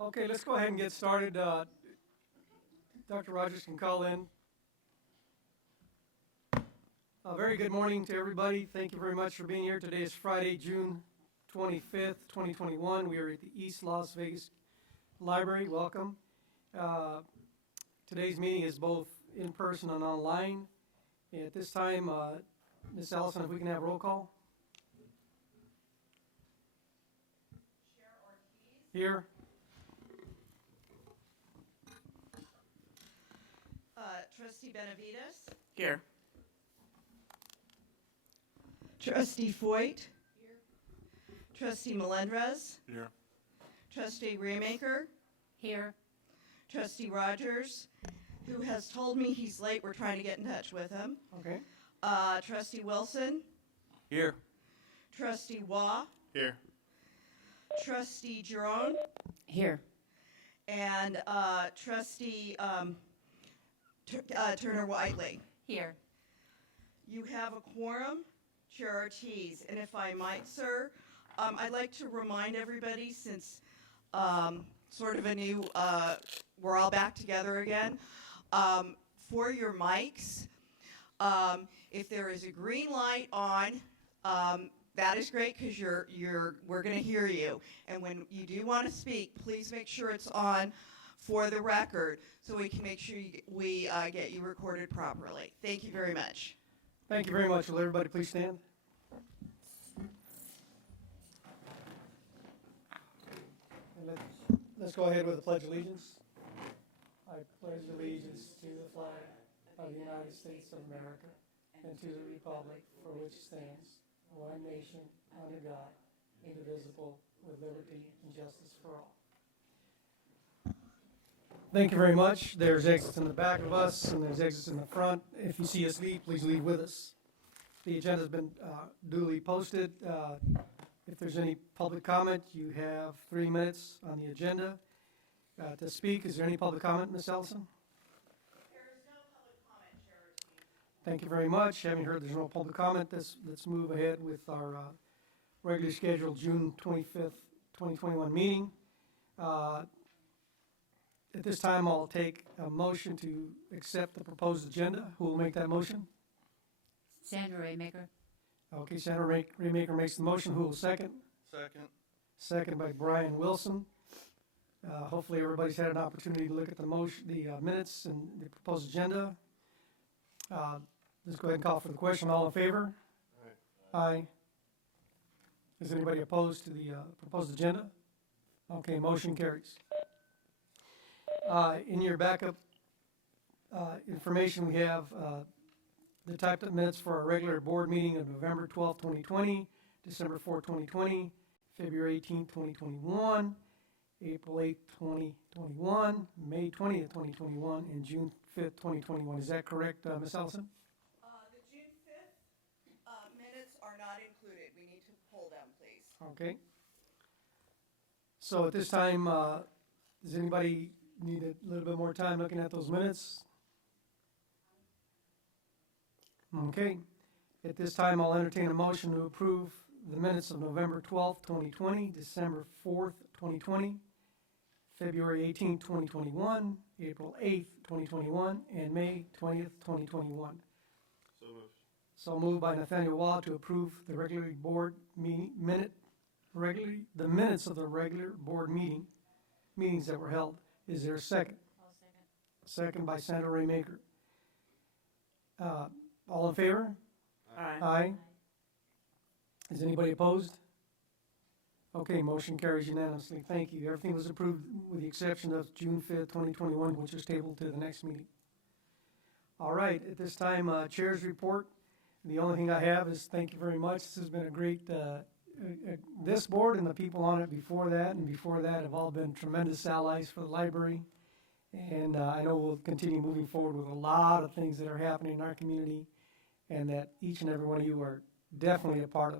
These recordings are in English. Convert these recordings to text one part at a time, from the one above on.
Okay, let's go ahead and get started. Dr. Rogers can call in. Very good morning to everybody. Thank you very much for being here. Today is Friday, June 25th, 2021. We are at the East Las Vegas Library. Welcome. Today's meeting is both in person and online. At this time, Ms. Allison, if we can have roll call. Here. Trustee Benavides. Here. Trustee Foyt. Here. Trustee Melendrez. Here. Trustee Remaker. Here. Trustee Rogers, who has told me he's late. We're trying to get in touch with him. Okay. Trustee Wilson. Here. Trustee Waugh. Here. Trustee Jerome. Here. And Trustee Turner Whiteley. Here. You have a quorum, Chair Ortiz. And if I might, sir, I'd like to remind everybody, since sort of a new, we're all back together again, for your mics, if there is a green light on, that is great, because we're going to hear you. And when you do want to speak, please make sure it's on for the record, so we can make sure we get you recorded properly. Thank you very much. Thank you very much. Will everybody please stand? And let's go ahead with the Pledge of Allegiance. I pledge allegiance to the flag of the United States of America and to the republic for which it stands, one nation, under God, indivisible, with liberty and justice for all. Thank you very much. There's exits in the back of us, and there's exits in the front. If you see us leave, please leave with us. The agenda has been duly posted. If there's any public comment, you have 3 minutes on the agenda to speak. Is there any public comment, Ms. Ellison? There is no public comment, Chair Ortiz. Thank you very much. Having heard there's no public comment, let's move ahead with our regularly scheduled June 25th, 2021 meeting. At this time, I'll take a motion to accept the proposed agenda. Who will make that motion? Sandra Raymaker. Okay, Senator Raymaker makes the motion. Who will second? Second. Second by Brian Wilson. Hopefully everybody's had an opportunity to look at the motion, the minutes and the proposed agenda. Let's go ahead and call for the question. All in favor? Aye. Aye. Is anybody opposed to the proposed agenda? Okay, motion carries. In your backup information, we have the typed up minutes for our regular board meeting of November 12, 2020, December 4, 2020, February 18, 2021, April 8, 2021, May 20th, 2021, and June 5th, 2021. Is that correct, Ms. Ellison? The June 5th minutes are not included. We need to pull them, please. Okay. So at this time, does anybody need a little bit more time looking at those minutes? Okay. At this time, I'll entertain a motion to approve the minutes of November 12th, 2020, December 4th, 2020, February 18th, 2021, April 8th, 2021, and May 20th, 2021. So moved. So moved by Nathaniel Waugh to approve the regular board the minutes of the regular board meetings that were held. Is there a second? I'll second. Second by Senator Raymaker. All in favor? Aye. Aye. Is anybody opposed? Okay, motion carries unanimously. Thank you. Everything was approved with the exception of June 5th, 2021, which was tabled to the next meeting. All right, at this time, Chair's report. The only thing I have is thank you very much. This has been a great, this board and the people on it before that have all been tremendous allies for the library. And I know we'll continue moving forward with a lot of things that are happening in our community and that each and every one of you are definitely a part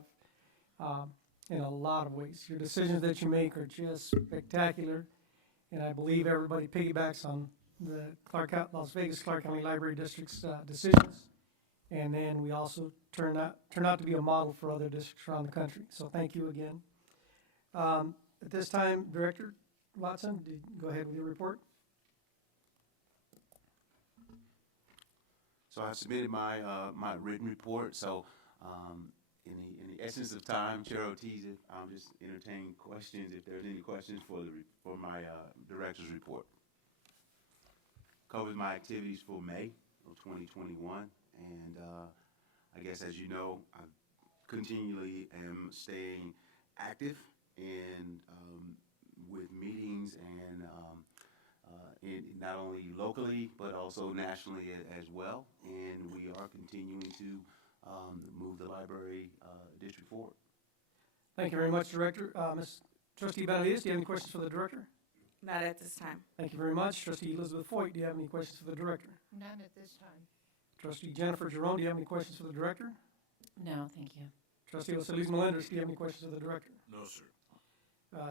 of in a lot of ways. Your decisions that you make are just spectacular, and I believe everybody piggybacks on the Las Vegas Clark County Library District's decisions, and then we also turn out to be a model for other districts around the country. So thank you again. At this time, Director, Watson, go ahead with your report. So I submitted my my written report. So in the essence of time, Chair Ortiz, I'll just entertain questions if there's any questions for my director's report. Covers my activities for May of 2021, and I guess as you know, I continually am staying active in with meetings and not only locally but also nationally as well, and we are continuing to move the library district forward. Thank you very much, Director. Ms. Trustee Benavides, do you have any questions for the Director? Not at this time. Thank you very much. Trustee Elizabeth Foyt, do you have any questions for the Director? None at this time. Trustee Jennifer Jerome, do you have any questions for the Director? No, thank you. Trustee Solis Melendez, do you have any questions for the Director? No, sir.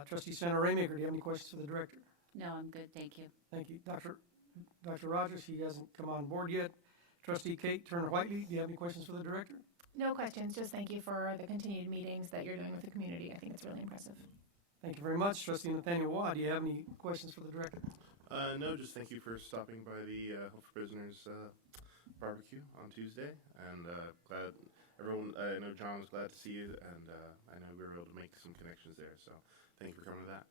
Trustee Sandra Raymaker, do you have any questions for the Director? No, I'm good, thank you. Thank you. Dr. Rogers, he hasn't come on board yet. Trustee Kate Turner-Whiteley, do you have any questions for the Director? No questions, just thank you for the continued meetings that you're doing with the community. I think it's really impressive. Thank you very much. Trustee Nathaniel Waugh, do you have any questions for the Director? No, just thank you for stopping by the Hope for Prisoners barbecue on Tuesday, and glad everyone. I know John was glad to see you, and I know we were able to make some connections there. So thank you for coming to that.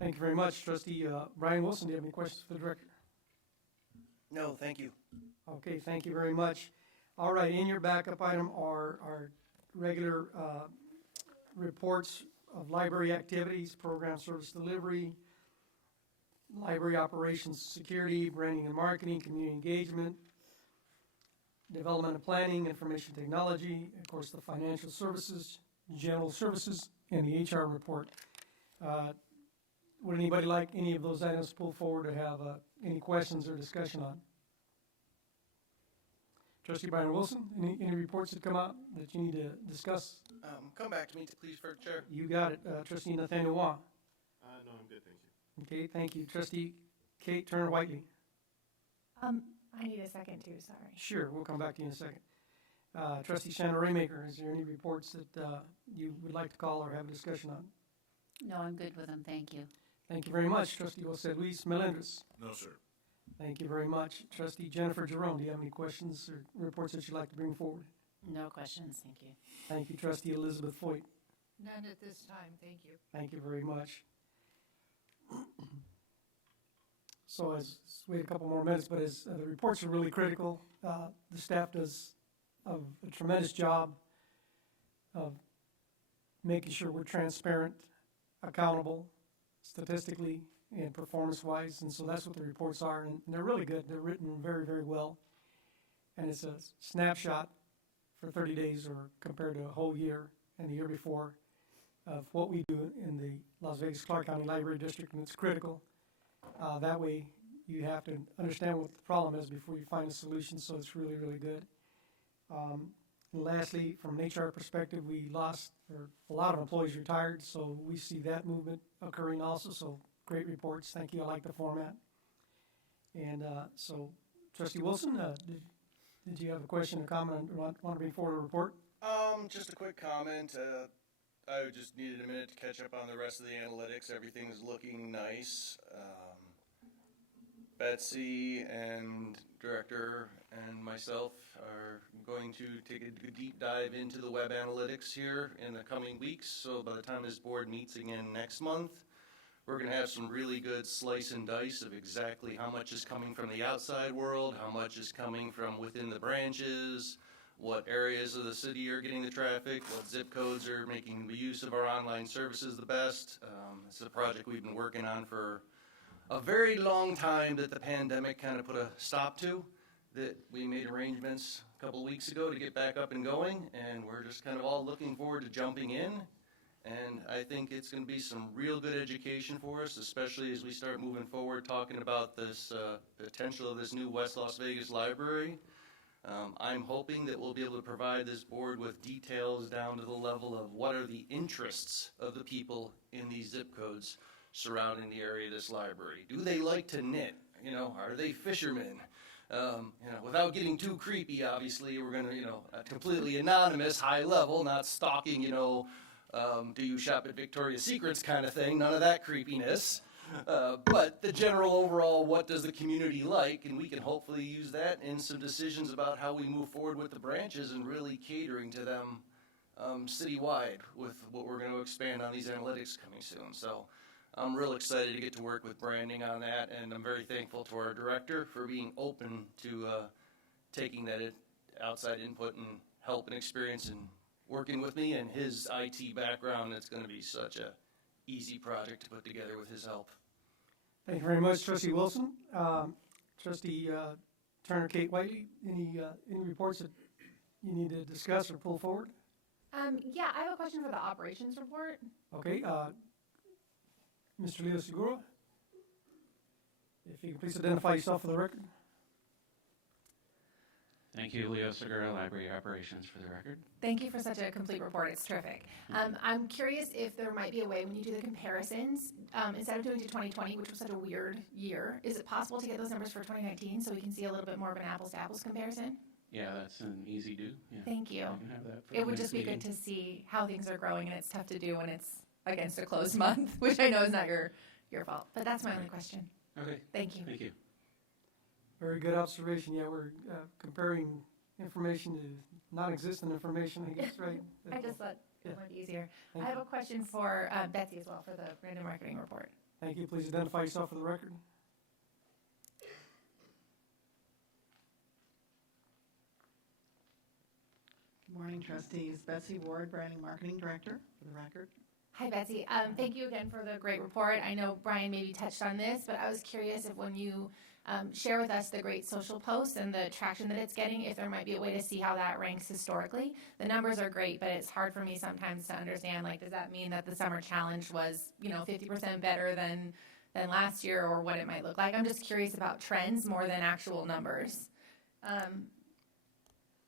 Thank you very much. Trustee Brian Wilson, do you have any questions for the Director? No, thank you. Okay, thank you very much. All right, in your backup item are our regular reports of library activities, program service delivery, library operations security, branding and marketing, community engagement, development and planning, information technology, of course the financial services, general services, and the HR report. Would anybody like any of those items pulled forward to have any questions or discussion on? Trustee Brian Wilson, any reports that come out that you need to discuss? Come back to me, please, for Chair. You got it. Trustee Nathaniel Waugh. No, I'm good, thank you. Okay, thank you. Trustee Kate Turner-Whiteley. I need a second too, sorry. Sure, we'll come back to you in a second. Trustee Shannon Raymaker, is there any reports that you would like to call or have a discussion on? No, I'm good with them, thank you. Thank you very much. Trustee Jose Luis Melendez. No, sir. Thank you very much. Trustee Jennifer Jerome, do you have any questions or reports that you'd like to bring forward? No questions, thank you. Thank you. Trustee Elizabeth Foyt. None at this time, thank you. Thank you very much. So let's wait a couple more minutes, but as the reports are really critical, the staff does a tremendous job of making sure we're transparent, accountable, statistically and performance-wise, and so that's what the reports are, and they're really good. They're written very, very well, and it's a snapshot for 30 days or compared to a whole year and the year before of what we do in the Las Vegas-Clark County Library District, and it's critical. That way, you have to understand what the problem is before you find a solution, so it's really, really good. Lastly, from an HR perspective, we lost, or a lot of employees retired, so we see that movement occurring also, so great reports. Thank you. I like the format. And so, Trustee Wilson, did you have a question or comment or want to bring forward a report? Just a quick comment. I just needed a minute to catch up on the rest of the analytics. Everything's looking nice. Betsy and Director and myself are going to take a deep dive into the web analytics here in the coming weeks. So by the time this board meets again next month, we're going to have some really good slice and dice of exactly how much is coming from the outside world, how much is coming from within the branches, what areas of the city are getting the traffic, what zip codes are making the use of our online services the best. This is a project we've been working on for a very long time that the pandemic kind of put a stop to, that we made arrangements a couple of weeks ago to get back up and going, and we're just kind of all looking forward to jumping in. And I think it's going to be some real good education for us, especially as we start moving forward talking about this potential of this new West Las Vegas library. I'm hoping that we'll be able to provide this board with details down to the level of what are the interests of the people in these zip codes surrounding the area of this library. Do they like to knit? You know, are they fishermen? Without getting too creepy, obviously, we're going to, completely anonymous, high level, not stalking, do you shop at Victoria's Secrets kind of thing, none of that creepiness. But the general overall, what does the community like? And we can hopefully use that in some decisions about how we move forward with the branches and really catering to them citywide with what we're going to expand on these analytics coming soon. So I'm real excited to get to work with branding on that, and I'm very thankful to our director for being open to taking that outside input and help and experience and working with me and his IT background. It's going to be such a easy project to put together with his help. Thank you very much, Trustee Wilson. Trustee Turner, Kate Whiteley, any reports that you need to discuss or pull forward? Yeah, I have a question for the operations report. Okay, Mr. Leo Segura, if you can please identify yourself for the record. Thank you, Leo Segura, Library Operations, for the record. Thank you for such a complete report. It's terrific. I'm curious if there might be a way when you do the comparisons, instead of doing to 2020, which was such a weird year, is it possible to get those numbers for 2019 so we can see a little bit more of an apples-to-apples comparison? Yeah, that's an easy do. Yeah. Thank you. I can have that for It the would next just be meeting. good to see how things are growing, and it's tough to do when it's against a closed month, which I know is not your fault. But that's my only question. Okay, Thank you. thank you. Very good observation. Yeah, we're comparing information to non-existent information, I guess, right? I just thought Yeah. it might be easier. Thank I have you. a question for Betsy as well for the random marketing report. Thank you. Please identify yourself for the record. Good morning, trustees. Betsy Ward, Branding Marketing Director, for the record. Hi, Betsy. Thank you again for the great report. I know Brian maybe touched on this, but I was curious if when you share with us the great social posts and the traction that it's getting, if there might be a way to see how that ranks historically. The numbers are great, but it's hard for me sometimes to understand, like, does that mean that the summer challenge was, 50% better than last year, or what it might look like? I'm just curious about trends more than actual numbers.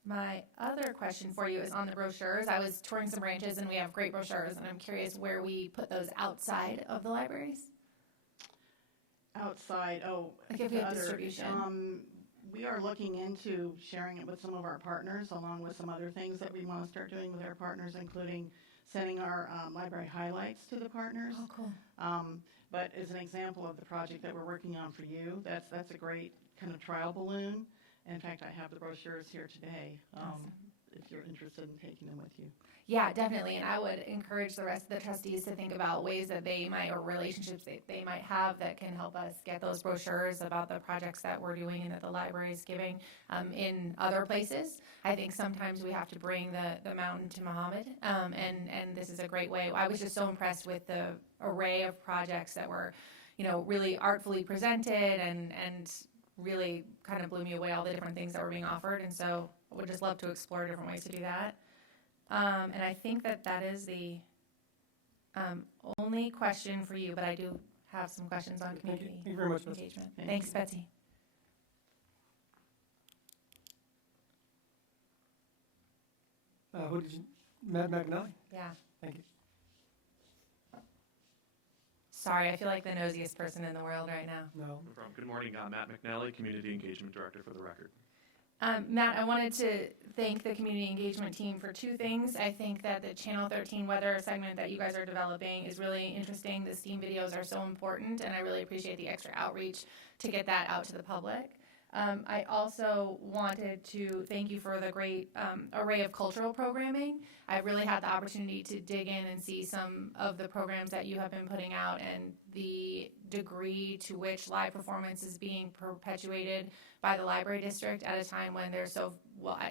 My other question for you is on the brochures. I was touring some branches and we have great brochures, and I'm curious where we put those outside of the libraries. Outside, Like if we have distribution. We are looking into sharing it with some of our partners, along with some other things that we want to start doing with our partners, including sending our library highlights to the partners. Oh, cool. But as an example of the project that we're working on for you, that's a great kind of trial balloon. In fact, I have the brochures here today, Awesome. if you're interested in taking them with you. Yeah, definitely. And I would encourage the rest of the trustees to think about ways that they might, or relationships that they might have that can help us get those brochures about the projects that we're doing and that the library is giving in other places. I think sometimes we have to bring the mountain to Muhammad, and this is a great way. I was just so impressed with the array of projects that were, really artfully presented and really kind of blew me away, all the different things that were being offered. And so I would just love to explore different ways to do that. And I think that is the only question for you, but I do have some questions on Thank you. community Thank you very much, Betsy. engagement. Thank Thanks, you. Betsy. Who did you, Matt McNally? Yeah. Thank you. Sorry, I feel like the nosiest person in the world right now. No. No problem. Good morning, Matt McNally, Community Engagement Director for the record. Matt, I wanted to thank the community engagement team for two things. I think that the Channel 13 weather segment that you guys are developing is really interesting. The STEAM videos are so important, and I really appreciate the extra outreach to get that out to the public. I also wanted to thank you for the great array of cultural programming. I've really had the opportunity to dig in and see some of the programs that you have been putting out and the degree to which live performance is being perpetuated by the library district at a time when there's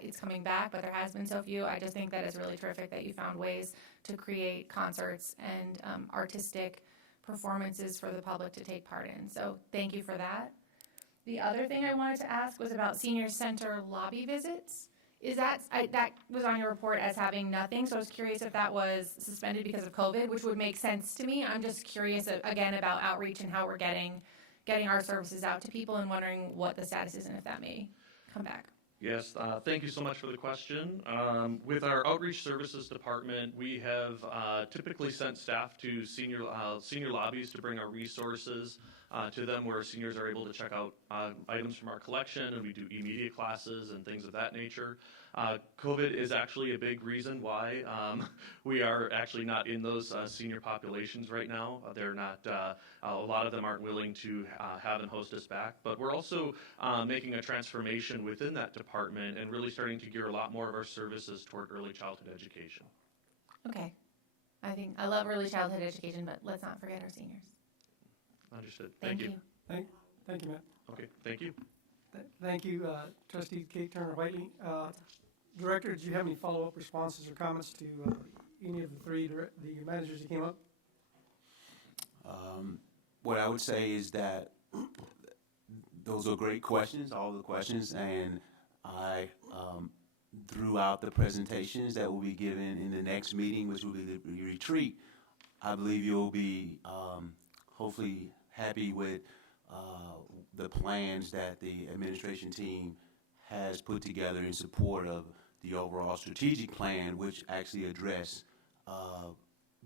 it's coming back, but there has been so few. I just think that it's really terrific that you found ways to create concerts and artistic performances for the public to take part in. So thank you for that. The other thing I wanted to ask was about senior center lobby visits. Is that was on your report as having nothing, so I was curious if that was suspended because of COVID, which would make sense to me. I'm just curious again about outreach and how we're getting our services out to people, and wondering what the status is and if that may come back. Yes, thank you so much for the question. With our Outreach Services Department, we have typically sent staff to senior lobbies to bring our resources. to them where seniors are able to check out items from our collection, and we do e-media classes and things of that nature. COVID is actually a big reason why we are actually not in those senior populations right now. They're not, a lot of them aren't willing to have and host us back, but we're also making a transformation within that department and really starting to gear a lot more of our services toward early childhood education. Okay. I love early childhood education, but let's not forget our seniors. Understood. Thank you. Thank you, Matt. Okay, thank you. Thank you, Trustee Kate Turner-Whiteley. Director, did you have any follow-up responses or comments to any of the three the managers that came up? What I would say is that those are great questions, all the questions, and I, throughout the presentations that will be given in the next meeting, which will be the retreat, I believe you'll be hopefully happy with the plans that the administration team has put together in support of the overall strategic plan, which actually address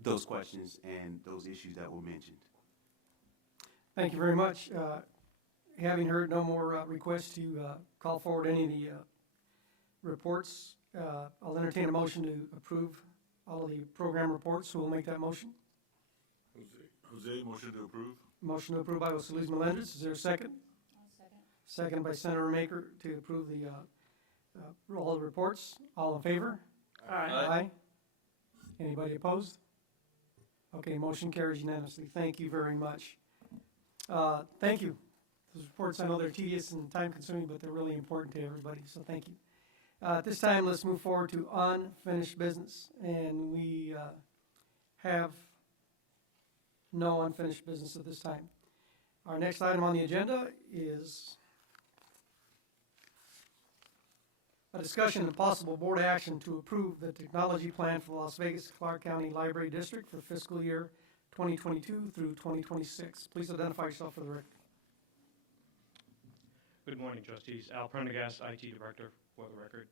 those questions and those issues that were mentioned. Thank you very much. Having heard no more requests to call forward any of the reports, I'll entertain a motion to approve all of the program reports. Who will make that motion? Jose, motion to approve. Motion to approve by Jose Luis Melendez. Is there a second? Second by Senator Maker to approve the all the reports. All in favor? Aye. Anybody opposed? Okay, motion carries unanimously. Thank you very much. Thank you. Those reports, I know they're tedious and time-consuming, but they're really important to everybody, so thank you. At this time, let's move forward to unfinished business, and we have no unfinished business at this time. Our next item on the agenda is a discussion and possible board action to approve the technology plan for the Las Vegas-Clark County Library District for fiscal year 2022 through 2026. Please identify yourself for the record. Good morning, trustees. Al Prendergast, IT Director, for the record.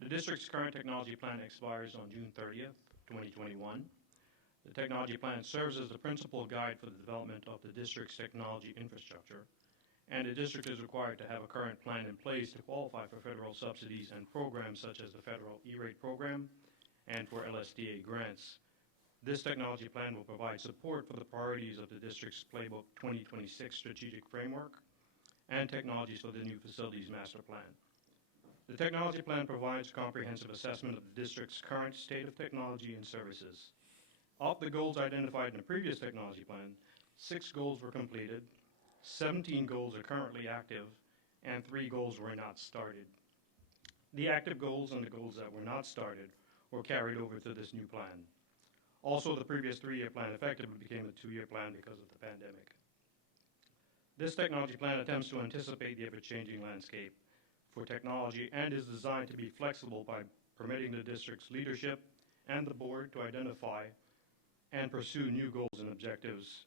The district's current technology plan expires on June 30th, 2021. The technology plan serves as the principal guide for the development of the district's technology infrastructure, and the district is required to have a current plan in place to qualify for federal subsidies and programs such as the federal E-rate program and for LSTA grants. This technology plan will provide support for the priorities of the district's Playbook 2026 strategic framework and technologies for the new facilities master plan. The technology plan provides comprehensive assessment of the district's current state of technology and services. Of the goals identified in the previous technology plan, 6 goals were completed, 17 goals are currently active, and 3 goals were not started. The active goals and the goals that were not started were carried over to this new plan. Also, the previous 3-year plan effectively became a 2-year plan because of the pandemic. This technology plan attempts to anticipate the ever-changing landscape for technology and is designed to be flexible by permitting the district's leadership and the board to identify and pursue new goals and objectives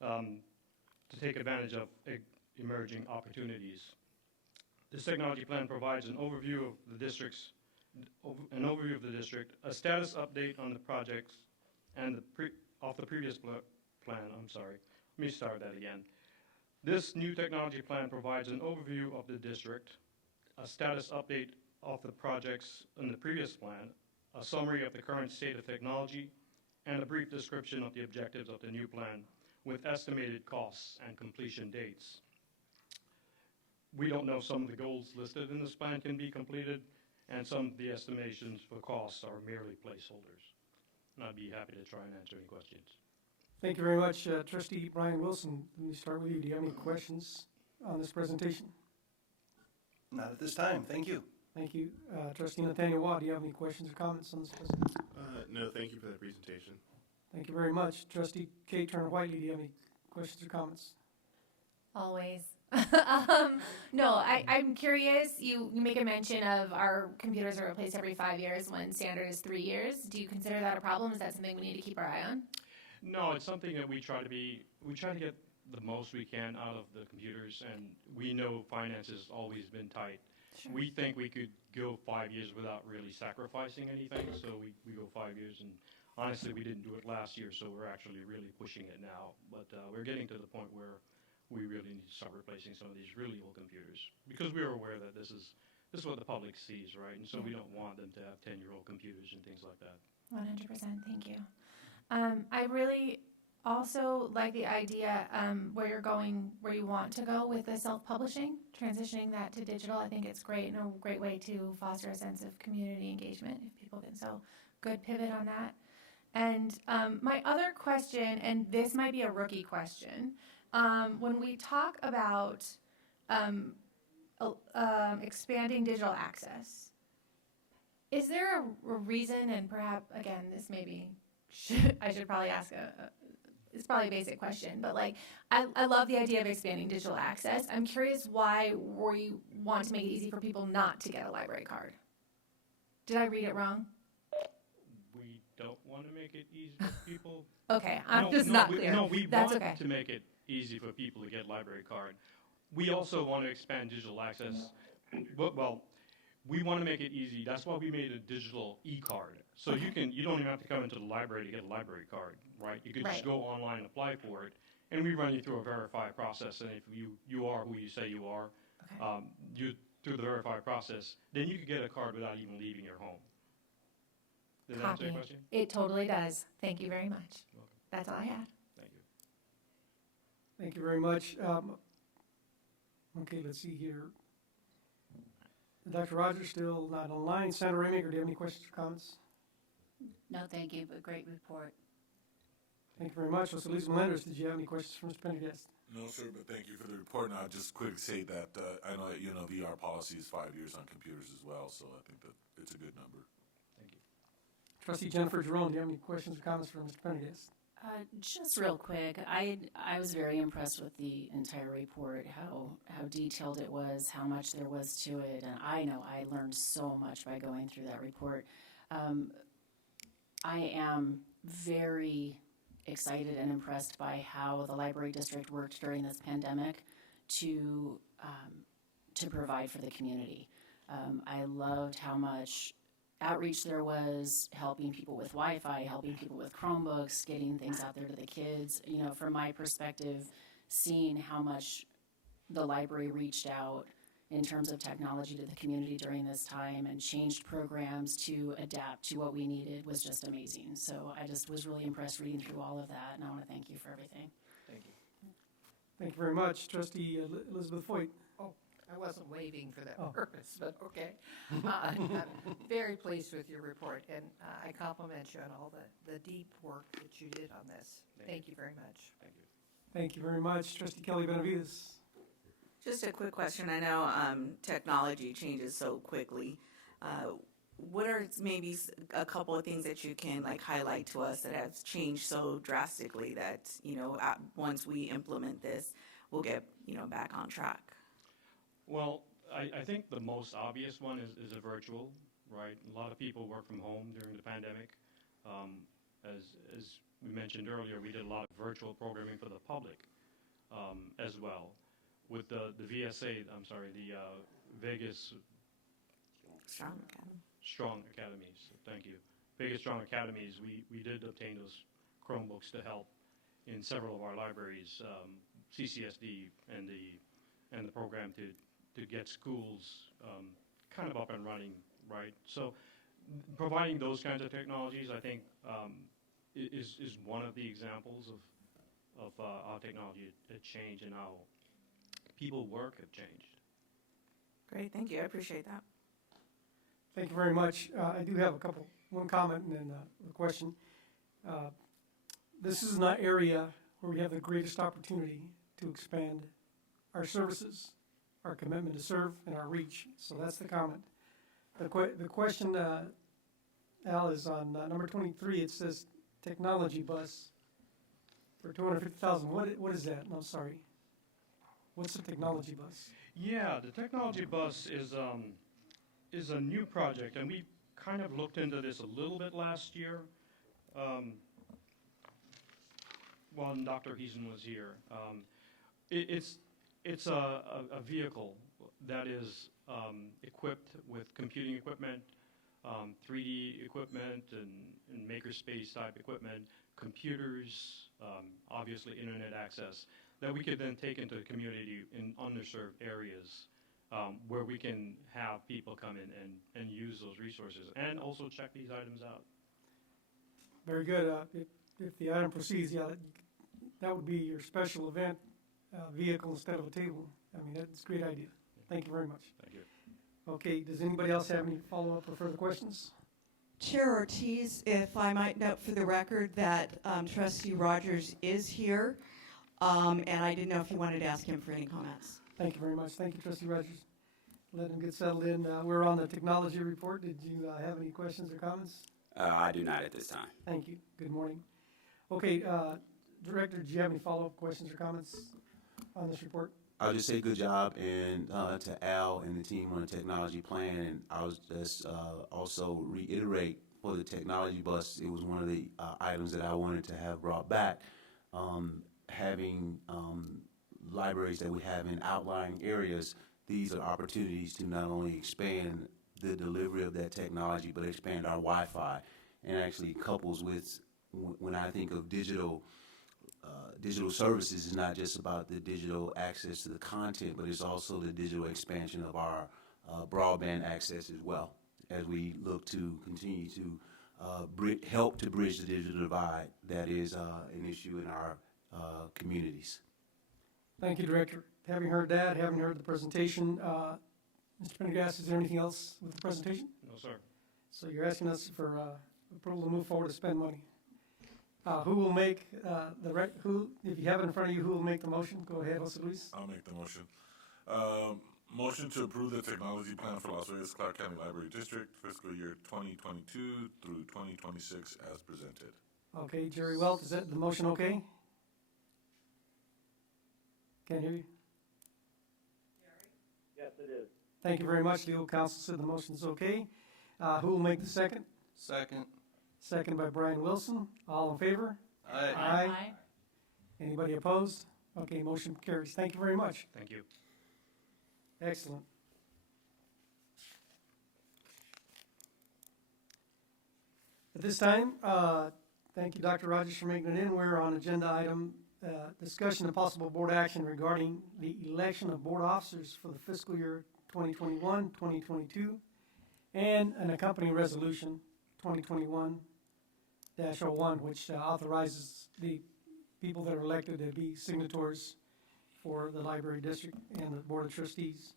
to take advantage of emerging opportunities. This technology plan provides an overview of the district, a status update on the projects and the previous plan. I'm sorry. Let me start that again. This new technology plan provides an overview of the district, a status update of the projects in the previous plan, a summary of the current state of technology, and a brief description of the objectives of the new plan with estimated costs and completion dates. We don't know if some of the goals listed in this plan can be completed, and some of the estimations for costs are merely placeholders. And I'd be happy to try and answer any questions. Thank you very much, Trustee Brian Wilson. Let me start with you. Do you have any questions on this presentation? Not at this time. Thank you. Thank you. Trustee Nathaniel Waugh, do you have any questions or comments on this presentation? No, thank you for that presentation. Thank you very much. Trustee Kate Turner-Whiteley, do you have any questions or comments? Always. No, I'm curious. You make a mention of our computers are replaced every 5 years when standard is 3 years. Do you consider that a problem? Is that something we need to keep our eye on? No, it's something that we try to get the most we can out of the computers, and we know finance has always been tight. Sure. We think we could go 5 years without really sacrificing anything, so we go 5 years, and Honestly, we didn't do it last year, so we're actually really pushing it now. But we're getting to the point where we really need to start replacing some of these really old computers because we are aware that this is what the public sees, right? And so we don't want them to have 10-year-old computers and things like that. 100%, thank you. I really also like the idea where you want to go with the self-publishing, transitioning that to digital. I think it's great and a great way to foster a sense of community engagement if people can. So good pivot on that. And my other question, and this might be a rookie question, when we talk about expanding digital access, is there a reason, and perhaps, again, this maybe I should probably ask it's probably a basic question, but like, I love the idea of expanding digital access. I'm curious why we want to make it easy for people not to get a library card. Did I read it wrong? We don't want to make it easy for people. Okay, I'm just not clear. No, we That's want okay. to make it easy for people to get library card. We also want to expand digital access. Well, we want to make it easy. That's why we made a digital e-card. So you don't even have to come into the library to get a library card, right? You can just go online and apply for it, and we run you through a verified process. And if you are who you say you are, you through the verified process, then you can get a card without even leaving your home. Does that answer your question? It totally does. Thank you very much. Welcome. That's all I had. Thank you. Thank you very much. Okay, let's see here. Dr. Rogers still not online. Senator Remick, do you have any questions or comments? No, thank you, but great report. Thank you very much. Mr. Luis Melendez, did you have any questions for Mr. Pendergast? No, sir, but thank you for the report. And I'll just quickly say that I know VR policy is 5 years on computers as well, so I think that it's a good number. Thank you. Trustee Jennifer Jerome, do you have any questions or comments for Mr. Pendergast? Just real quick, I was very impressed with the entire report, how detailed it was, how much there was to it, and I know I learned so much by going through that report. I am very excited and impressed by how the library district worked during this pandemic to provide for the community. I loved how much outreach there was, helping people with Wi-Fi, helping people with Chromebooks, getting things out there to the kids. You know, from my perspective, seeing how much the library reached out in terms of technology to the community during this time and changed programs to adapt to what we needed was just amazing. So I just was really impressed reading through all of that, and I want to thank you for everything. Thank you. Thank you very much. Trustee Elizabeth Foyt. I wasn't waiting for that Oh. purpose, but okay. I'm very pleased with your report, and I compliment you on all the deep work that you did on this. Thank you very much. Thank you. Thank you very much. Trustee Kelly Benavides. Just a quick question. I know technology changes so quickly. What are maybe a couple of things that you can highlight to us that have changed so drastically that once we implement this, we'll get back on track? Well, I think the most obvious one is a virtual, right? A lot of people work from home during the pandemic. As we mentioned earlier, we did a lot of virtual programming for the public as well. With the VSA, the Vegas Strong Academies. Thank you. Vegas Strong Academies, we did obtain those Chromebooks to help in several of our libraries, CCSD and the program to get schools kind of up and running, right? So providing those kinds of technologies, I think, is one of the examples of how technology had changed and how people work have changed. Great, thank you. I appreciate that. Thank you very much. I do have one comment and then a question. This is an area where we have the greatest opportunity to expand our services, our commitment to serve, and our reach. So that's the comment. The question, Al, is on number 23. It says technology bus for $250,000. What is that? No, I'm sorry. What's the technology bus? Yeah, the technology bus is a new project, and we kind of looked into this a little bit last year when Dr. Heason was here. It's a vehicle that is equipped with computing equipment, 3D equipment and makerspace type equipment, computers, obviously internet access, that we could then take into the community in underserved areas where we can have people come in and use those resources and also check these items out. Very good. If the item proceeds, yeah, that would be your special event vehicle instead of a table. I mean, that's a great idea. Thank you very much. Thank you. Okay, does anybody else have any follow-up or further questions? Chair Ortiz, if I might note for the record that Trustee Rogers is here, and I didn't know if you wanted to ask him for any comments. Thank you very much. Thank you, Trustee Rogers. Let him get settled in. We're on the technology report. Did you have any questions or comments? I do not at this time. Thank you. Good morning. Okay, Director, do you have any follow-up questions or comments on this report? I'll just say good job and to Al and the team on the technology plan. And I was just also reiterate for the technology bus, it was one of the items that I wanted to have brought back. Having libraries that we have in outlying areas, these are opportunities to not only expand the delivery of that technology, but expand our Wi-Fi, and actually couples with, when I think of digital services, is not just about the digital access to the content, but it's also the digital expansion of our broadband access as well, as we look to continue to help to bridge the digital divide that is an issue in our communities. Thank you, Director. Having heard that, having heard the presentation, Mr. Pendergast, is there anything else with the presentation? No, sir. So you're asking us for approval to move forward to spend money. Who will make if you have it in front of you, who will make the motion? Go ahead, Jose Luis. I'll make the motion. Motion to approve the technology plan for Las Vegas Clark County Library District fiscal year 2022 through 2026 as presented. Okay, Jerry Welt, is that the motion okay? Can't hear you. Yes, it is. Thank you very much. Legal counsel said the motion is okay. Who will make the second? Second. Second by Brian Wilson. All in favor? Aye. Aye. Anybody opposed? Okay, motion carries. Thank you very much. Thank you. Excellent. At this time, thank you, Dr. Rogers, for making it in. We're on agenda item discussion of possible board action regarding the election of board officers for the fiscal year 2021, 2022, and an accompanying resolution 2021-01, which authorizes the people that are elected to be signatories for the library district and the board of trustees.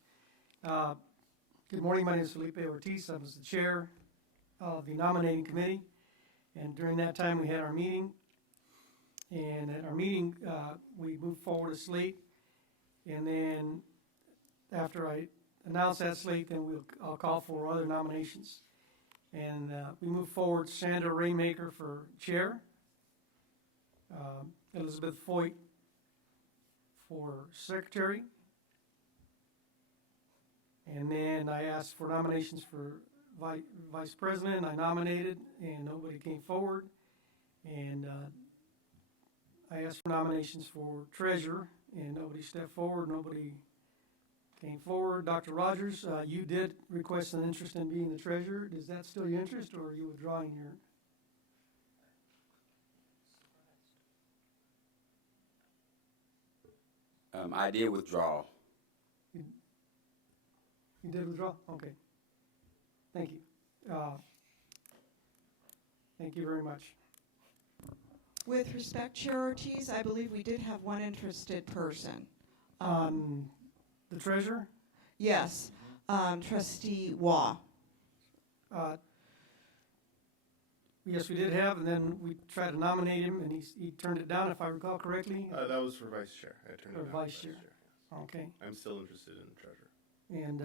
Good morning, my name is Felipe Ortiz. I was the chair of the nominating committee, and during that time we had our meeting, and at our meeting we moved forward a slate, and then after I announce that slate, then I'll call for other nominations. And we move forward Sandra Raymaker for chair, Elizabeth Foyt for secretary, and then I asked for nominations for vice president. I nominated, and nobody came forward. And I asked for nominations for treasurer, and nobody stepped forward. Nobody came forward. Dr. Rogers, you did request an interest in being the treasurer. Is that still your interest, or are you withdrawing your? I did withdraw. You did withdraw? Okay. Thank you. Thank you very much. With respect, Chair Ortiz, I believe we did have one interested person. The treasurer? Yes, Trustee Waugh. Yes, we did have, and then we tried to nominate him, and he turned it down, if I recall correctly. That was for vice chair. I turned it Or down for vice chair. Okay. I'm still interested in treasurer. And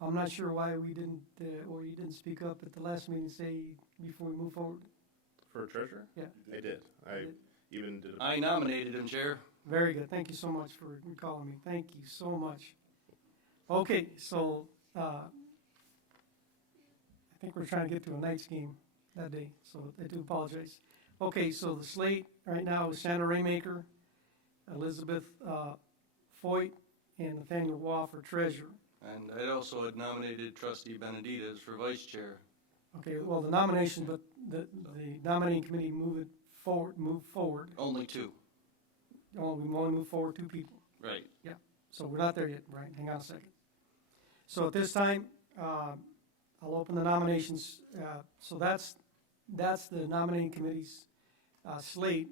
I'm not sure why we didn't, or you didn't speak up at the last meeting, say, before we move forward. For treasurer? Yeah. I did. I even did. I nominated him, Chair. Very good. Thank you so much for recalling me. Thank you so much. Okay, so I think we're trying to get to a night's game that day, so I do apologize. Okay, so the slate right now is Sandra Raymaker, Elizabeth Foyt, and Nathaniel Waugh for treasurer. And I also had nominated trustee Benedictus for vice chair. Okay, well, the nomination, but the nominating committee move forward. Only two. Oh, we only move forward 2 people. Right. Yeah, so we're not there yet, Brian, hang on a second. So at this time, I'll open the nominations, so that's the nominating committee's slate.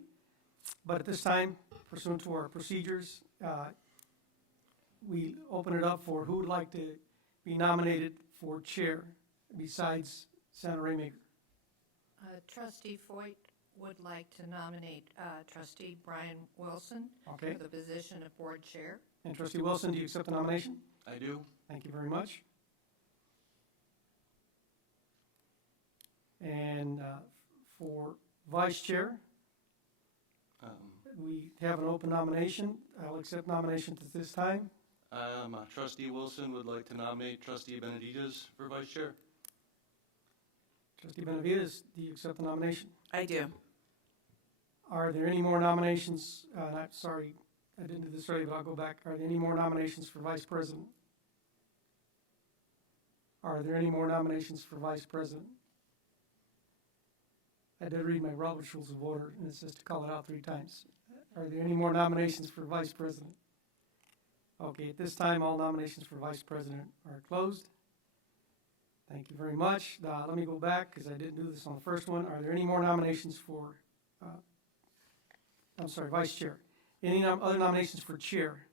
But at this time, pursuant to our procedures, we open it up for who would like to be nominated for chair besides Senator Raymaker. Trustee Foyt would like to nominate trustee Brian Wilson Okay, for the position of board chair. and trustee Wilson, do you accept the nomination? I do. Thank you very much. And for vice chair, we have an open nomination. I'll accept nominations at this time. Trustee Wilson would like to nominate trustee Benedictus for vice chair. Trustee Benavides, do you accept the nomination? I do. Are there any more nominations? Sorry, I didn't do this earlier, but I'll go back. Are there any more nominations for vice president? Are there any more nominations for vice president? I did read my Robert's Rules of Order, and it says to call it out 3 times. Are there any more nominations for vice president? Okay, at this time, all nominations for vice president are closed. Thank you very much. Let me go back, because I didn't do this on the first one. Are there any more nominations for, vice chair? Any other nominations for chair?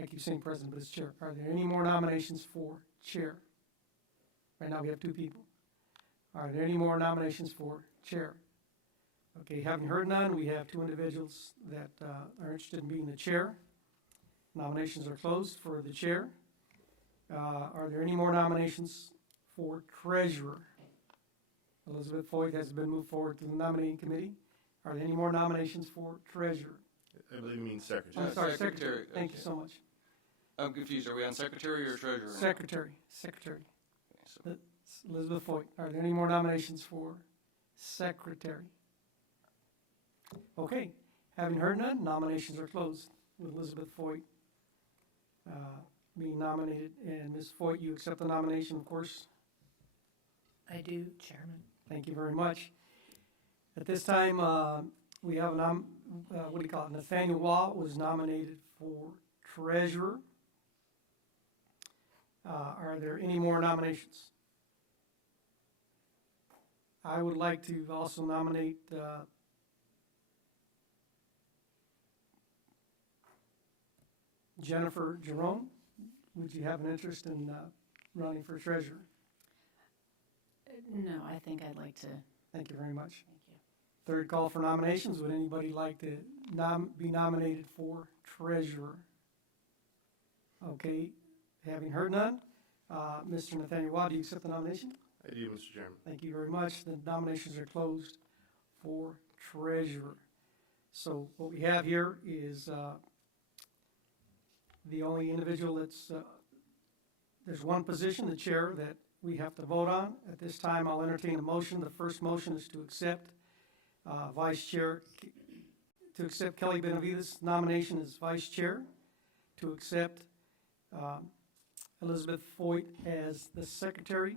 I keep saying president, but it's chair. Are there any more nominations for chair? Right now, we have 2 people. Are there any more nominations for chair? Okay, having heard none, we have 2 individuals that are interested in being the chair. Nominations are closed for the chair. Are there any more nominations for treasurer? Elizabeth Foyt has been moved forward to the nominating committee. Are there any more nominations for treasurer? I believe you mean secretary. I'm sorry, secretary. Secretary, Thank you okay. so much. I'm confused. Are we on secretary or treasurer? Secretary. Okay, so Elizabeth Foyt. Are there any more nominations for secretary? Okay, having heard none, nominations are closed with Elizabeth Foyt being nominated. And Ms. Foyt, you accept the nomination, of course. I do, Chairman. Thank you very much. At this time, we have Nathaniel Waugh was nominated for treasurer. Are there any more nominations? I would like to also nominate Jennifer Jerome. Would you have an interest in running for treasurer? No, I think I'd like to. Thank you very much. Thank you. Third call for nominations. Would anybody like to be nominated for treasurer? Okay, having heard none, Mr. Nathaniel Waugh, do you accept the nomination? I do, Mr. Chairman. Thank you very much. The nominations are closed for treasurer. So what we have here is the only individual that's, there's one position, the chair, that we have to vote on. At this time, I'll entertain a motion. The first motion is to accept vice chair, to accept Kelly Benavides' nomination as vice chair, to accept Elizabeth Foyt as the secretary,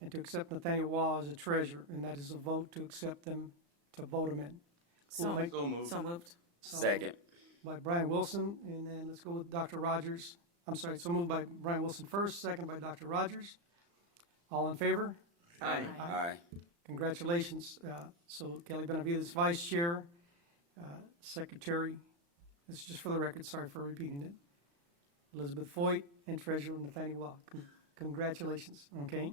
and to accept Nathaniel Waugh as a treasurer. And that is a vote to accept them, to vote them in. So, So moved. so moved. Second. By Brian Wilson, and then let's go with Dr. Rogers. I'm sorry, so moved by Brian Wilson first, second by Dr. Rogers. All in favor? Aye. Aye. Congratulations. So Kelly Benavides, vice chair, secretary. This is just for the record, sorry for repeating it. Elizabeth Foyt, and treasurer Nathaniel Waugh. Congratulations, okay?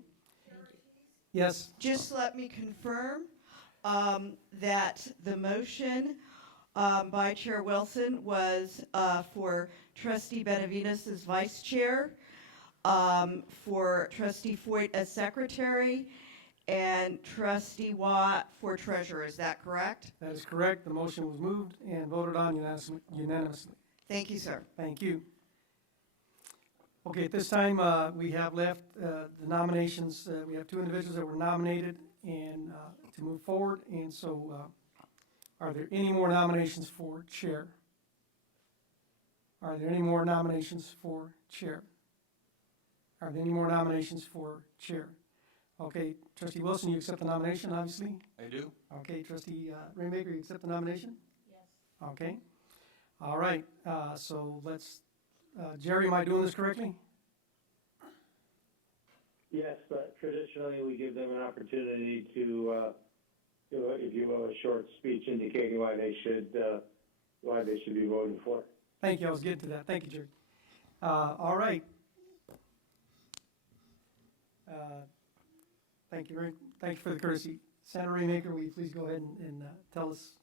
Yes? Just let me confirm that the motion by Chair Wilson was for Trustee Benavides as vice chair, for Trustee Foyt as secretary, and Trustee Watt for treasurer. Is that correct? That is correct. The motion was moved and voted on unanimously. Thank you, sir. Thank you. Okay, at this time, we have left the nominations. We have 2 individuals that were nominated and to move forward. And so are there any more nominations for chair? Are there any more nominations for chair? Are there any more nominations for chair? Okay, trustee Wilson, you accept the nomination, obviously? I do. Okay, trustee Rainmaker, you accept the nomination? Yes. Okay. All right, so let's, Jerry, am I doing this correctly? Yes, but traditionally we give them an opportunity to, if you will, a short speech indicating why they should be voted for. Thank you, I was getting to that. Thank you, Jerry. All right. Thank you for the courtesy. Senator Rainmaker, will you please go ahead and tell us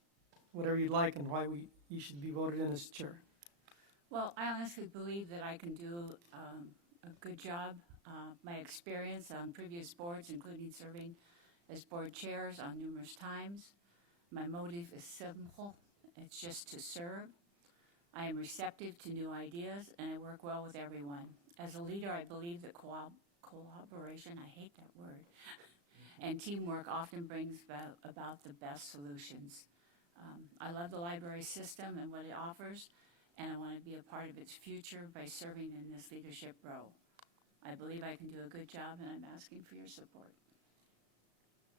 whatever you'd like and why you should be voted in as chair? Well, I honestly believe that I can do a good job. My experience on previous boards, including serving as board chairs on numerous times. My motive is simple. It's just to serve. I am receptive to new ideas, and I work well with everyone. As a leader, I believe that collaboration, I hate that word, and teamwork often brings about the best solutions. I love the library system and what it offers, and I want to be a part of its future by serving in this leadership role. I believe I can do a good job, and I'm asking for your support.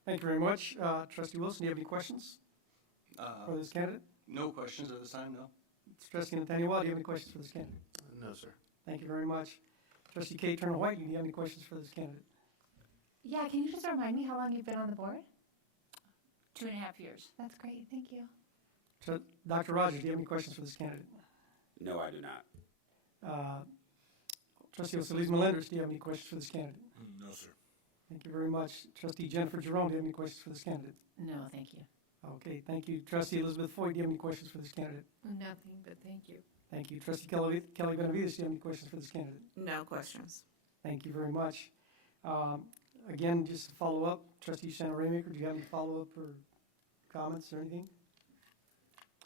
Thank you very much. Trustee Wilson, do you have any questions for this candidate? No questions at this time, no. Trustee Nathaniel, do you have any questions for this candidate? No, sir. Thank you very much. Trustee Kate Turner-White, do you have any questions for this candidate? Yeah, can you just remind me how long you've been on the board? 2.5 years. That's great, thank you. Dr. Rogers, do you have any questions for this candidate? No, I do not. Trustee Solis Melendez, do you have any questions for this candidate? No, sir. Thank you very much. Trustee Jennifer Jerome, do you have any questions for this candidate? No, thank you. Okay, thank you. Trustee Elizabeth Foy, do you have any questions for this candidate? Nothing, but thank you. Thank you. Trustee Kelly Benavides, do you have any questions for this candidate? No questions. Thank you very much. Again, just to follow up, Trustee Shannon Raymaker, do you have any follow-up or comments or anything?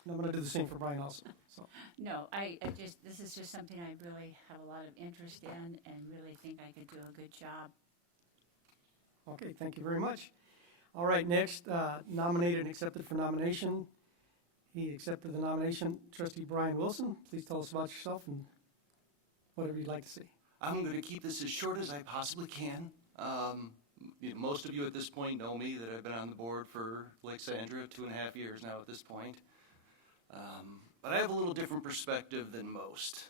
And I'm going to do the same for Brian also. So. No, this is just something I really have a lot of interest in and really think I could do a good job. Okay, thank you very much. All right, next, nominated and accepted for nomination. He accepted the nomination. Trustee Brian Wilson, please tell us about yourself and whatever you'd like to say. I'm going to keep this as short as I possibly can. Most of you at this point know me, that I've been on the board for Lake Sandra 2.5 years now at this point. But I have a little different perspective than most.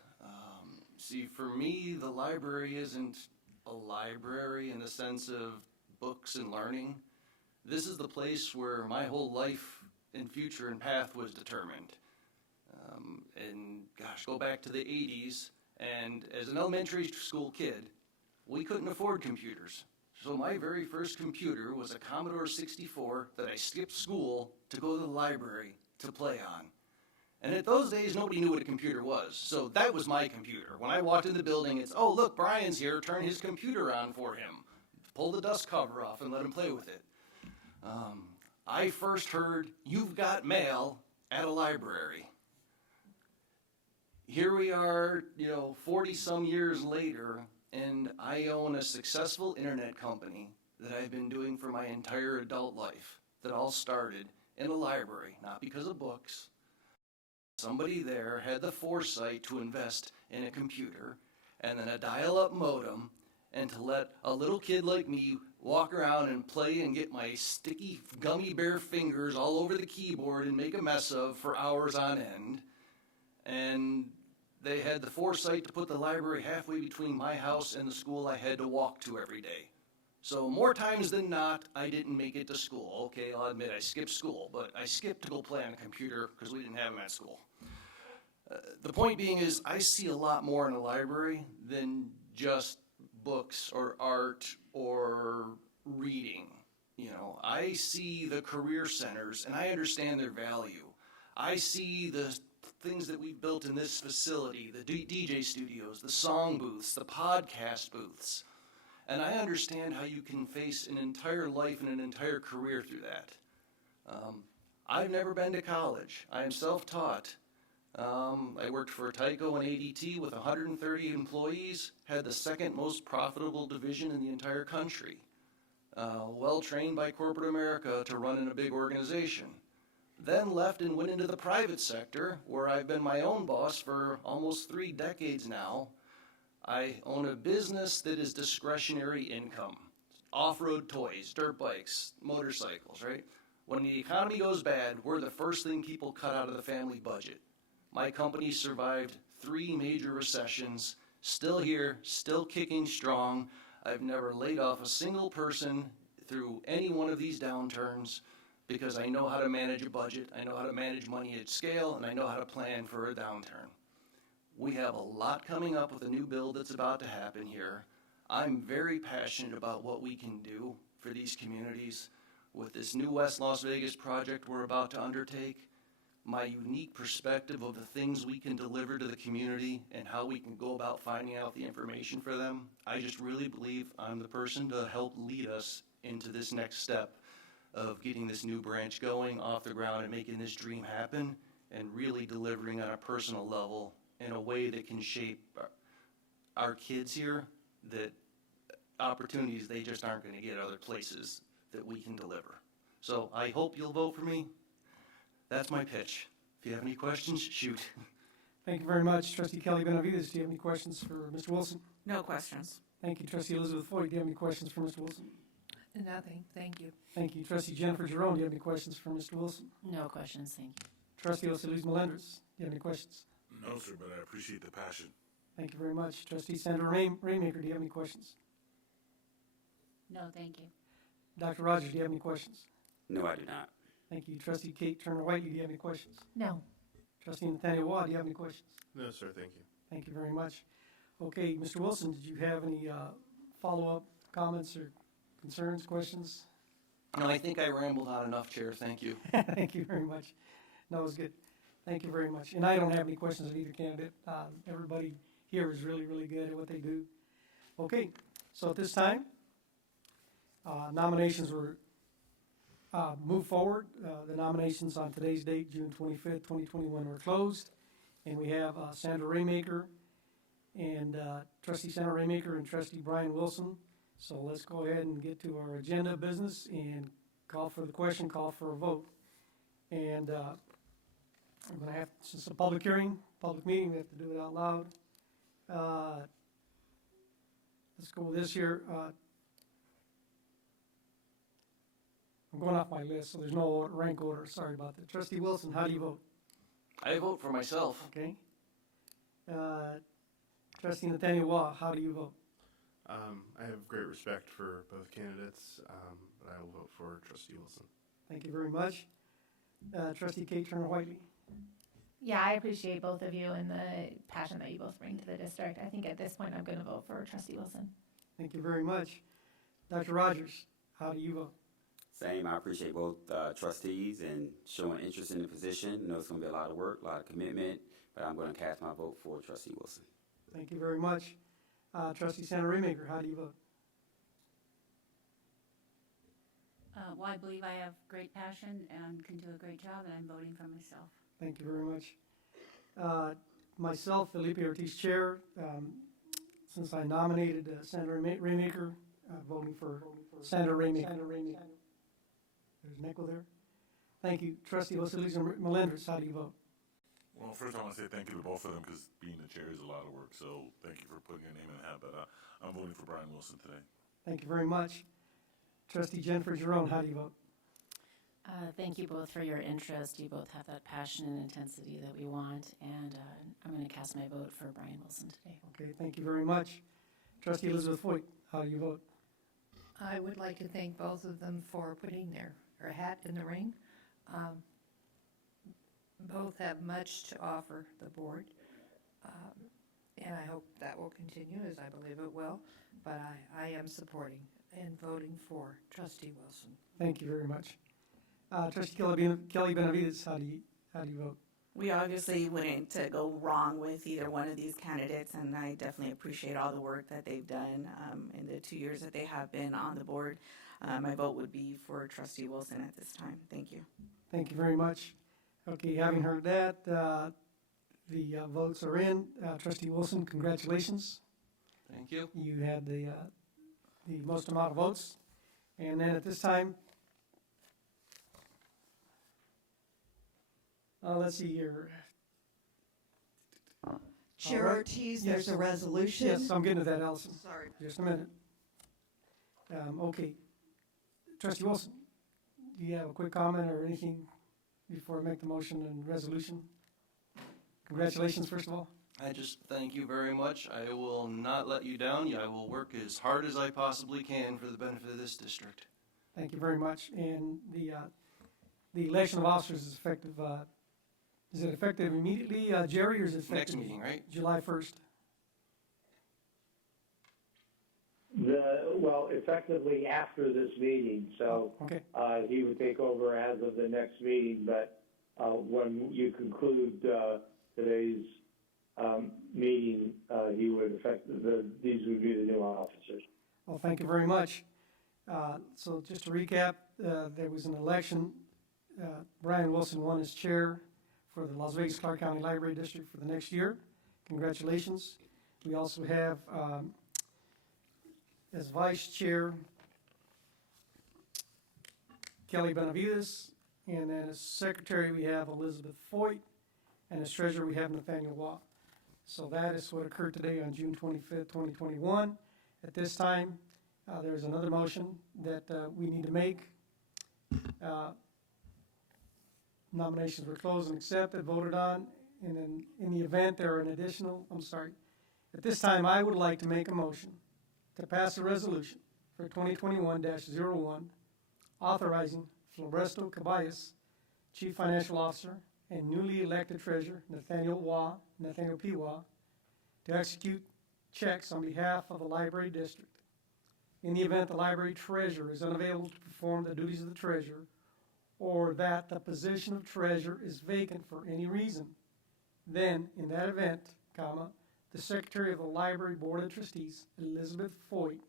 See, for me, the library isn't a library in the sense of books and learning. This is the place where my whole life and future and path was determined. And gosh, go back to the 80s, and as an elementary school kid, we couldn't afford computers. So my very first computer was a Commodore 64 that I skipped school to go to the library to play on. And at those days, nobody knew what a computer was. So that was my computer. When I walked in the building, it's, oh, look, Brian's here, turn his computer on for him. Pull the dust cover off and let him play with it. I first heard, "You've got mail" at a library. Here we are, 40-some years later, and I own a successful internet company that I've been doing for my entire adult life, that all started in a library, not because of books. Somebody there had the foresight to invest in a computer and then a dial-up modem, and to let a little kid like me walk around and play and get my sticky gummy bear fingers all over the keyboard and make a mess of for hours on end. And they had the foresight to put the library halfway between my house and the school I had to walk to every day. So more times than not, I didn't make it to school. Okay, I'll admit I skipped school, but I skipped to go play on a computer because we didn't have them at school. The point being is, I see a lot more in a library than just books or art or reading. I see the career centers and I understand their value. I see the things that we've built in this facility, the DJ studios, the song booths, the podcast booths. And I understand how you can face an entire life and an entire career through that. I've never been to college. I am self-taught. I worked for Tyco and ADT with 130 employees, had the second most profitable division in the entire country. Well trained by corporate America to run in a big organization. Then left and went into the private sector, where I've been my own boss for almost 3 decades now. I own a business that is discretionary income. Off-road toys, dirt bikes, motorcycles, right? When the economy goes bad, we're the first thing people cut out of the family budget. My company survived 3 major recessions, still here, still kicking strong. I've never laid off a single person through any one of these downturns because I know how to manage a budget, I know how to manage money at scale, and I know how to plan for a downturn. We have a lot coming up with a new bill that's about to happen here. I'm very passionate about what we can do for these communities. With this new West Las Vegas project we're about to undertake, my unique perspective of the things we can deliver to the community and how we can go about finding out the information for them, I just really believe I'm the person to help lead us into this next step of getting this new branch going off the ground and making this dream happen and really delivering on a personal level in a way that can shape our kids here, that opportunities they just aren't going to get other places that we can deliver. So I hope you'll vote for me. That's my pitch. If you have any questions, shoot. Thank you very much. Trustee Kelly Benavides, do you have any questions for Mr. Wilson? No questions. Thank you. Trustee Elizabeth Foy, do you have any questions for Mr. Wilson? Nothing, thank you. Thank you. Trustee Jennifer Jerome, do you have any questions for Mr. Wilson? No questions, thank you. Trustee Osalise Melendres, do you have any questions? No, sir, but I appreciate the passion. Thank you very much. Trustee Sandra Raymaker, do you have any questions? No, thank you. Dr. Rogers, do you have any questions? No, I do not. Thank you. Trustee Kate Turner-Whiteley, do you have any questions? No. Trustee Nathaniel Waugh, do you have any questions? No, sir, thank you. Thank you very much. Okay, Mr. Wilson, did you have any follow-up comments or concerns, questions? No, I think I rambled on enough, Chair. Thank you. Thank you very much. No, it was good. Thank you very much. And I don't have any questions of either candidate. Everybody here is really, really good at what they do. Okay, so at this time, nominations were moved forward. The nominations on today's date, June 25th, 2021, were closed. And we have Sandra Raymaker and Trustee Sandra Raymaker and Trustee Brian Wilson. So let's go ahead and get to our agenda business and call for the question, call for a vote. And I'm going to have, since it's a public hearing, public meeting, we have to do it out loud. Let's go with this here. I'm going off my list, so there's no rank order. Sorry about that. Trustee Wilson, how do you vote? I vote for myself. Okay. Trustee Nathaniel Waugh, how do you vote? I have great respect for both candidates, but I will vote for Trustee Wilson. Thank you very much. Trustee Kate Turner-Whiteley. Yeah, I appreciate both of you and the passion that you both bring to the district. I think at this point I'm going to vote for Trustee Wilson. Thank you very much. Dr. Rogers, how do you vote? Same. I appreciate both trustees and showing interest in the position. I know it's going to be a lot of work, a lot of commitment, but I'm going to cast my vote for Trustee Wilson. Thank you very much. Trustee Sandra Raymaker, how do you vote? Well, I believe I have great passion and can do a great job, and I'm voting for myself. Thank you very much. Myself, Felipe Ortiz Chair, since I nominated Sandra Raymaker, voting for Sandra Raymaker. There's an echo there. Thank you. Trustee Osalise Melendres, how do you vote? Well, first I want to say thank you to both of them because being the chair is a lot of work. So thank you for putting your name in the hat. But I'm voting for Brian Wilson today. Thank you very much. Trustee Jennifer Jerome, how do you vote? Thank you both for your interest. You both have that passion and intensity that we want, and I'm going to cast my vote for Brian Wilson today. Okay, thank you very much. Trustee Elizabeth Foyt, how do you vote? I would like to thank both of them for putting their hat in the ring. Both have much to offer the board, and I hope that will continue, as I believe it will. But I am supporting and voting for Trustee Wilson. Thank you very much. Trustee Kelly Benavides, how do you vote? We obviously wouldn't go wrong with either one of these candidates, and I definitely appreciate all the work that they've done in the 2 years that they have been on the board. My vote would be for Trustee Wilson at this time. Thank you. Thank you very much. Okay, having heard that, the votes are in. Trustee Wilson, congratulations. Thank you. You had the most amount of votes. And then at this time, let's see here. Chair All right. Ortiz, Yes. there's a resolution. Yes, I'm getting to that, Allison. Sorry. Just a minute. Okay. Trustee Wilson, do you have a quick comment or anything before I make the motion and resolution? Congratulations, first of all. I just thank you very much. I will not let you down. I will work as hard as I possibly can for the benefit of this district. Thank you very much. And the election of officers is effective, is it effective immediately, Jerry, or is it effective? Next meeting, right? July 1st? Well, effectively after this meeting, so Okay. he would take over as of the next meeting, but when you conclude today's meeting, he would these would be the new officers. Well, thank you very much. So just to recap, there was an election. Brian Wilson won as chair for the Las Vegas Clark County Library District for the next year. Congratulations. We also have as vice chair Kelly Benavides, and then as secretary we have Elizabeth Foyt, and as treasurer we have Nathaniel Waugh. So that is what occurred today on June 25th, 2021. At this time, there's another motion that we need to make. Nominations were closed and accepted, voted on, and then in the event there are an additional, at this time I would like to make a motion to pass a resolution for 2021-01 authorizing Floresto Caballas, Chief Financial Officer, and newly elected treasurer Nathaniel P. Waugh, to execute checks on behalf of the library district. In the event the library treasurer is unavailable to perform the duties of the treasurer, or that the position of treasurer is vacant for any reason, then in that event, the secretary of the library board of trustees, Elizabeth Foyt,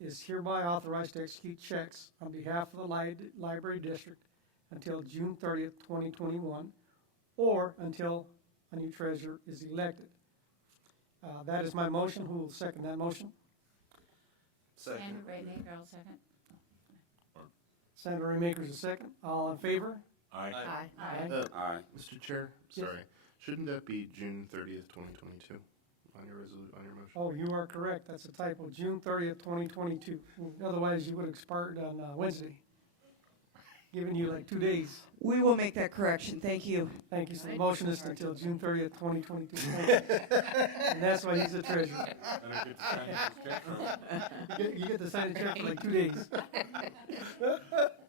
is hereby authorized to execute checks on behalf of the library district until June 30th, 2021, or until a new treasurer is elected. That is my motion. Who will second that motion? Second. Sandra Raymaker, I'll second. Senator Raymaker is a second. All in favor? Aye. Aye. Aye. Mr. Chair, Yes. sorry. Shouldn't that be June 30th, 2022 on your motion? Oh, you are correct. That's a typo. June 30th, 2022. Otherwise, you would have expired on Wednesday. Giving you like 2 days. We will make that correction. Thank you. Thank you. So the motion is until June 30th, 2022. Thank you. And that's why he's a treasurer. You get to sign a check for like 2 days.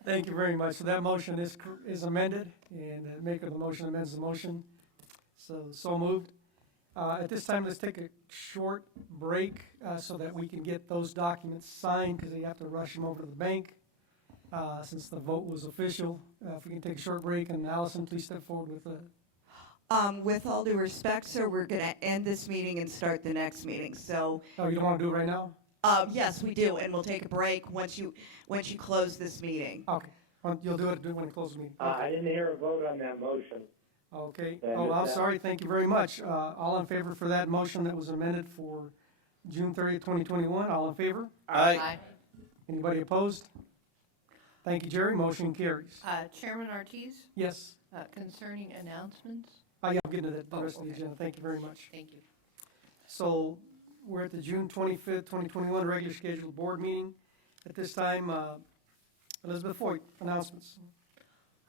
Thank you very much. So that motion is amended, and the maker of the motion amends the motion. So moved. At this time, let's take a short break so that we can get those documents signed, because they have to rush them over to the bank since the vote was official. If we can take a short break, and Allison, please step forward with the... With all due respect, sir, we're going to end this meeting and start the next meeting. So, Oh, you don't want to do it right now? yes, we do, and we'll take a break once you close this meeting. Okay. You'll do it when it closes the meeting. I didn't hear a vote on that motion. Okay. And Oh, I'm that- sorry. Thank you very much. All in favor for that motion that was amended for June 30th, 2021? All in favor? Aye. Anybody opposed? Thank you, Jerry. Motion carries. Chairman Ortiz, Yes. concerning announcements. Oh, yeah, I'm getting to that, the Oh, rest of the okay. agenda. Thank you very much. Thank you. So we're at the June 25th, 2021 regular scheduled board meeting. At this time, Elizabeth Foyt, announcements.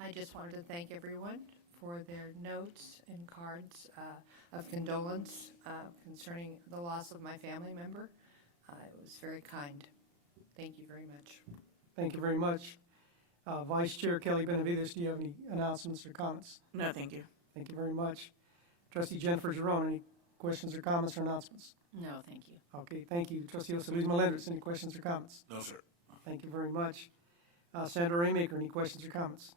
I just wanted to thank everyone for their notes and cards of condolence concerning the loss of my family member. It was very kind. Thank you very much. Thank you very much. Vice Chair Kelly Benavides, do you have any announcements or comments? No, thank you. Thank you very much. Trustee Jennifer Jerome, any questions or comments or announcements? No, thank you. Okay, thank you. Trustee Jose Luis Melendez, any questions or comments? No, sir. Thank you very much. Senator Raymaker, any questions or comments?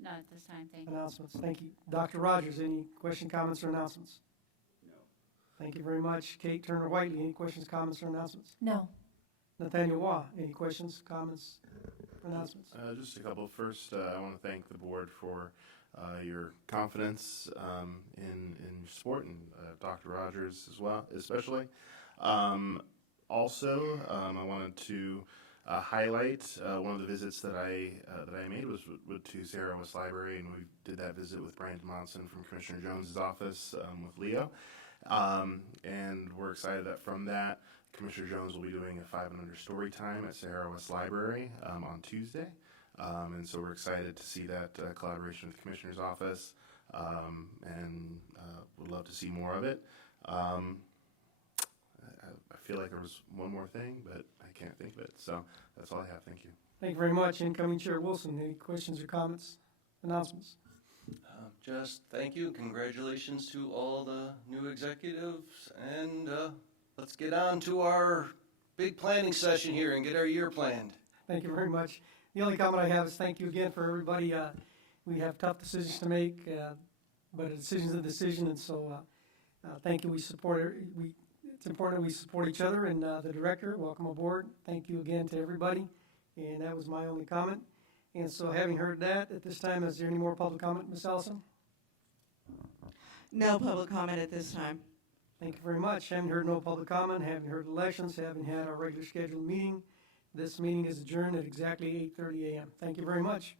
Not at this time, thank you. Announcements, thank you. Dr. Rogers, any question, comments, or announcements? No. Thank you very much. Kate Turner Whiteley, any questions, comments, or announcements? No. Nathaniel Waugh, any questions, comments, announcements? Just a couple. First, I want to thank the board for your confidence in your sport, and Dr. Rogers as well, especially. Also, I wanted to highlight. One of the visits that I made was to Sierra West Library, and we did that visit with Brandon Monson from Commissioner Jones's office with Leo. And we're excited that from that, Commissioner Jones will be doing a 5 and under story time at Sierra West Library on Tuesday. And so we're excited to see that collaboration with the Commissioner's office, and would love to see more of it. I feel like there was one more thing, but I can't think of it. So that's all I have. Thank you. Thank you very much. Incoming Chair Wilson, any questions or comments, announcements? Just thank you. Congratulations to all the new executives. And let's get on to our big planning session here and get our year planned. Thank you very much. The only comment I have is thank you again for everybody. We have tough decisions to make, but a decision's a decision, and so thank you. We support. It's important we support each other, and the director, welcome aboard. Thank you again to everybody, and that was my only comment. And so, having heard that, at this time, is there any more public comment, Ms. Ellison? No public comment at this time. Thank you very much. Having heard no public comment, having heard elections, having had our regular scheduled meeting, this meeting is adjourned at exactly 8:30 a.m. Thank you very much.